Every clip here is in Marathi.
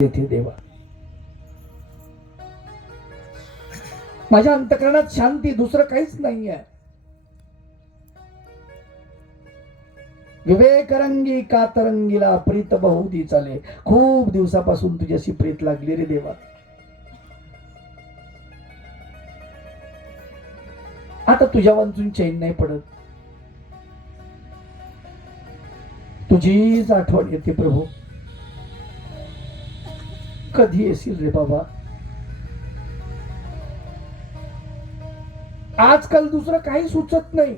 येथे देवा. माझ्या अंतकरणात शांती, दुसरं काहीच नाहीये. विवेकरंगी कातरंगीला प्रीत बहुधी चाले. खूप दिवसापासून तुझ्याशी प्रीत लागली रे देवा. आता तुझ्या वांचून चैन नाही पडत. तुझीच आठवण येते प्रभू. कधी येशील रे बाबा. आजकाल दुसरं काही सुचत नाही,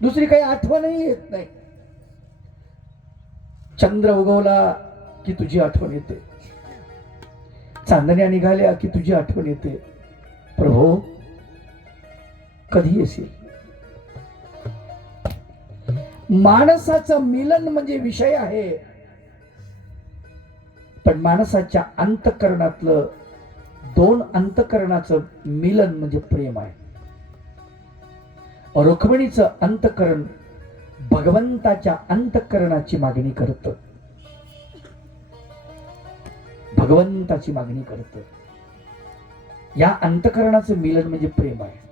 दुसरी काही आठवणही येत नाही. चंद्र उगवला की तुझी आठवण येते, चांदण्या निघाल्या की तुझी आठवण येते. प्रभू कधी येशील. माणसाचं मिलन म्हणजे विषय आहे, पण माणसाच्या अंतःकरणातलं दोन अंतःकरणाचं मिलन म्हणजे प्रेम आहे. रुक्मिणीचं अंतःकरण भगवंताच्या अंतःकरणाची मागणी करतं, भगवंताची मागणी करतं. या अंतःकरणाचं मिलन म्हणजे प्रेम आहे.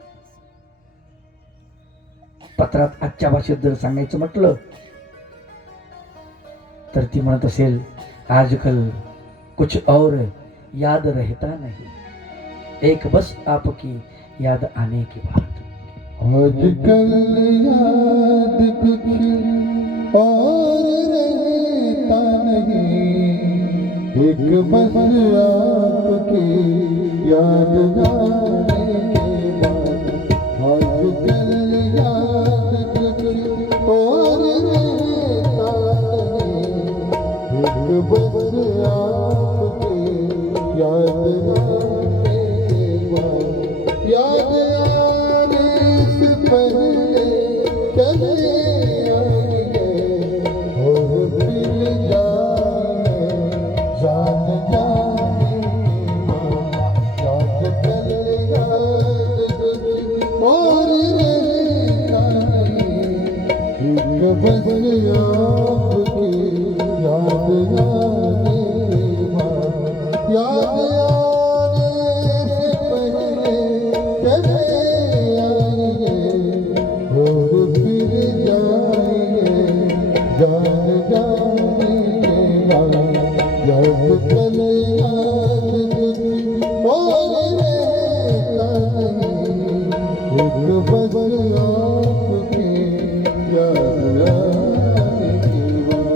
पत्रात आजच्या भाषेत जर सांगायचं म्हटलं तर ती म्हणत असेल, आजकल कुछ और याद रहता नहीं, एक बस आपकी याद आने की बात. आजकल याद कुछ और रहता नहीं, एक बस आपकी याद आने के बाद. आजकल याद कुछ और रहता नहीं, एक बस आपकी याद आने के बाद. याद आने से पहले चले आएंगे और फिर जाने जान जाने के बाद. याद चले याद कुछ और रहता नहीं, एक बस आपकी याद आने के बाद. याद आने से पहले चले आएंगे और फिर जाएंगे जान जाने के बाद. याद चले याद कुछ और रहता नहीं, एक बस आपकी याद आने के बाद.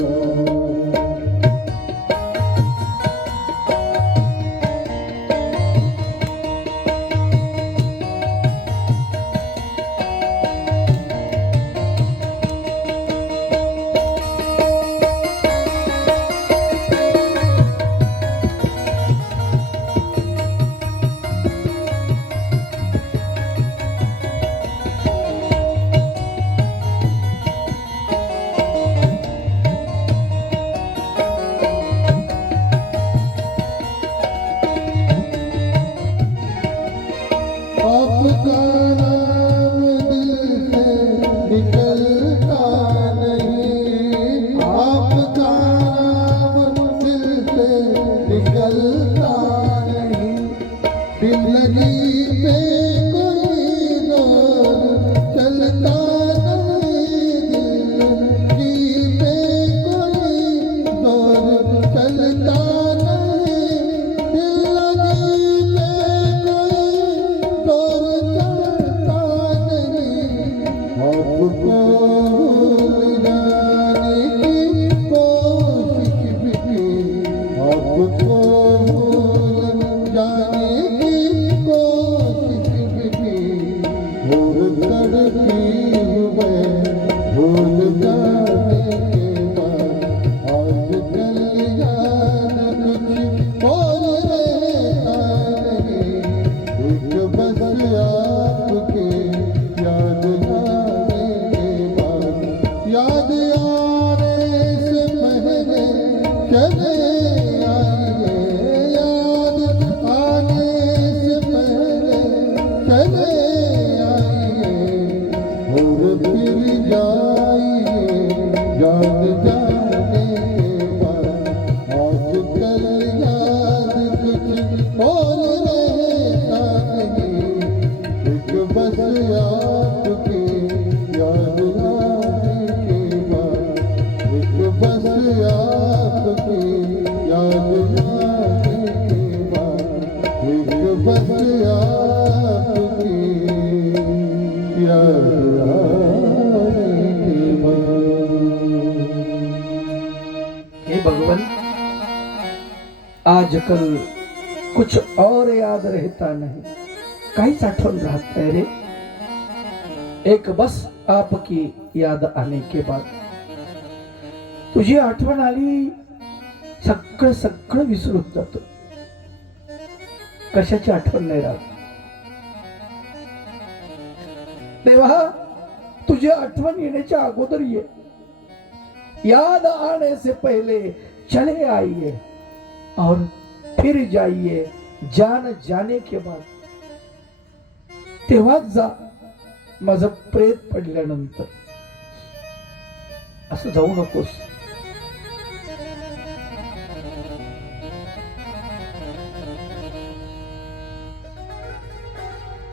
आपका नाम दिल से निकलता नहीं, आपका नाम दिल से निकलता नहीं. जिंदगी पे कोई दौर चलता नहीं, जिंदगी पे कोई दौर चलता नहीं, जिंदगी पे कोई दौर चलता नहीं. आपको भूल जाने की कोशिश भी की, आपको भूल जाने की कोशिश भी की, और तड़पी हुए भूल जाने के बाद. आजकल याद कुछ और रहता नहीं, एक बस आपकी याद आने के बाद. याद आने से पहले चले आएंगे आजकल याद कुछ और रहता नहीं, एक बस आपकी याद आने के बाद, एक बस आपकी याद आने के बाद, एक बस आपकी याद आने के बाद। हे भगवान, आजकल कुछ और याद रहता नहीं, काहीच आठवण राहत नाही रे. एक बस आपकी याद आने के बाद. तुझी आठवण आली, सगळं सगळं विसरून जातो. कशाची आठवण नाही राहत. देवा, तुझी आठवण येण्याच्या अगोदर ये. याद आने से पहले चले आइए और फिर जाइए जान जाने के बाद. तेव्हाच जा माझं प्रेत पडल्यानंतर. असं जाऊ नकोस.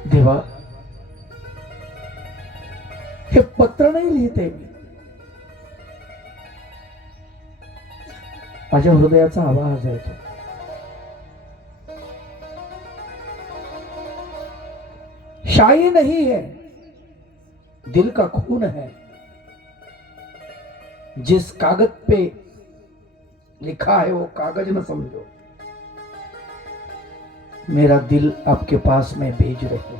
देवा, हे पत्र नाही लिहिते मी. माझ्या हृदयाचा आवाज आहे तो. शाही नहीं है, दिल का खून है. जिस कागज पे लिखा है वो कागज न समझो. मेरा दिल आपके पास में भेज रही हूं.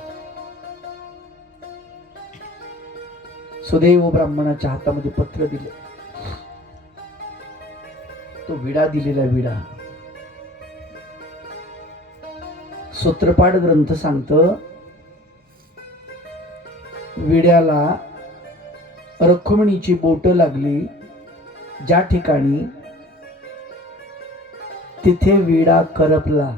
सुदैव ब्राह्मणाच्या हातामध्ये पत्र दिले. तो विडा दिलेला विडा. सूत्रपाठ ग्रंथ सांगतं, विड्याला रखुमणीची बोट लागली ज्या ठिकाणी, तिथे विडा करपला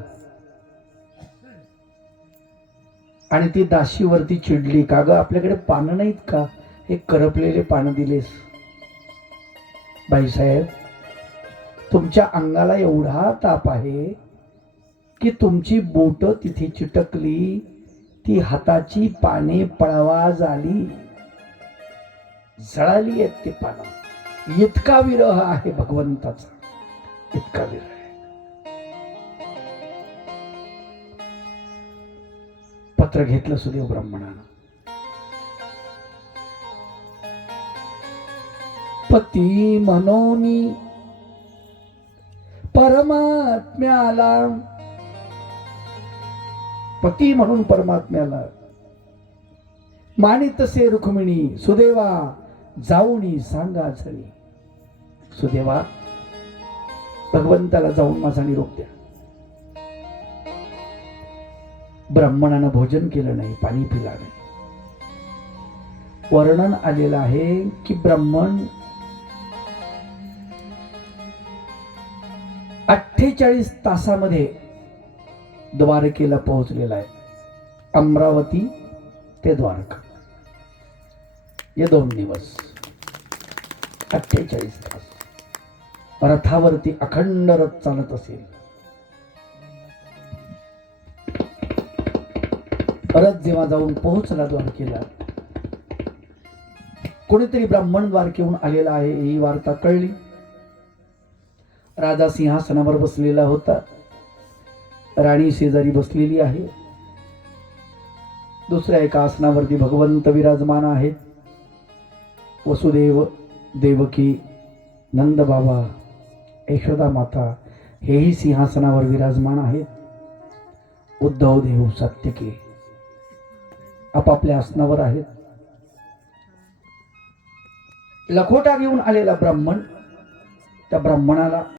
आणि ती दाशीवरती चिडली. का ग, आपल्याकडे पानं नाहीत का, हे करपलेले पानं दिलेस. बाईसाहेब, तुमच्या अंगाला एवढा ताप आहे की तुमची बोट तिथे चिटकली, ती हाताची पाने पळवा झाली, जळाली आहेत ती पानं. इतका विरह आहे भगवंताचा, इतका विरह आहे. पत्र घेतलं सुदैव ब्राह्मणानं. पती मनोनी परमात्म्याला, पती म्हणून परमात्म्याला मानितसे रुक्मिणी, सुदेवा जाऊनी सांगा झरी. सुदेवा, भगवंताला जाऊन माझा निरोप द्या. ब्राह्मणानं भोजन केलं नाही, पाणी पिला नाही. वर्णन आलेलं आहे की ब्राह्मण 48 तासामध्ये द्वारकेला पोहोचलेला आहे. अमरावती ते द्वारका हे 2 दिवस, 48 तास. रथावरती अखंड रथ चालत असेल. रथ जेव्हा जाऊन पोहोचला द्वारकेला, कोणीतरी ब्राह्मण द्वारकेहून आलेला आहे ही वार्ता कळली. राजा सिंहासनावर बसलेला होता. राणी शेजारी बसलेली आहे. दुसऱ्या एका आसनावरती भगवंत विराजमान आहेत. वसुदेव, देवकी, नंद बाबा, यशोदा माता हेही सिंहासनावर विराजमान आहेत. उद्धव देव, सात्यकी आपापल्या आसनावर आहेत. लखोटा घेऊन आलेला ब्राह्मण, त्या ब्राह्मणाला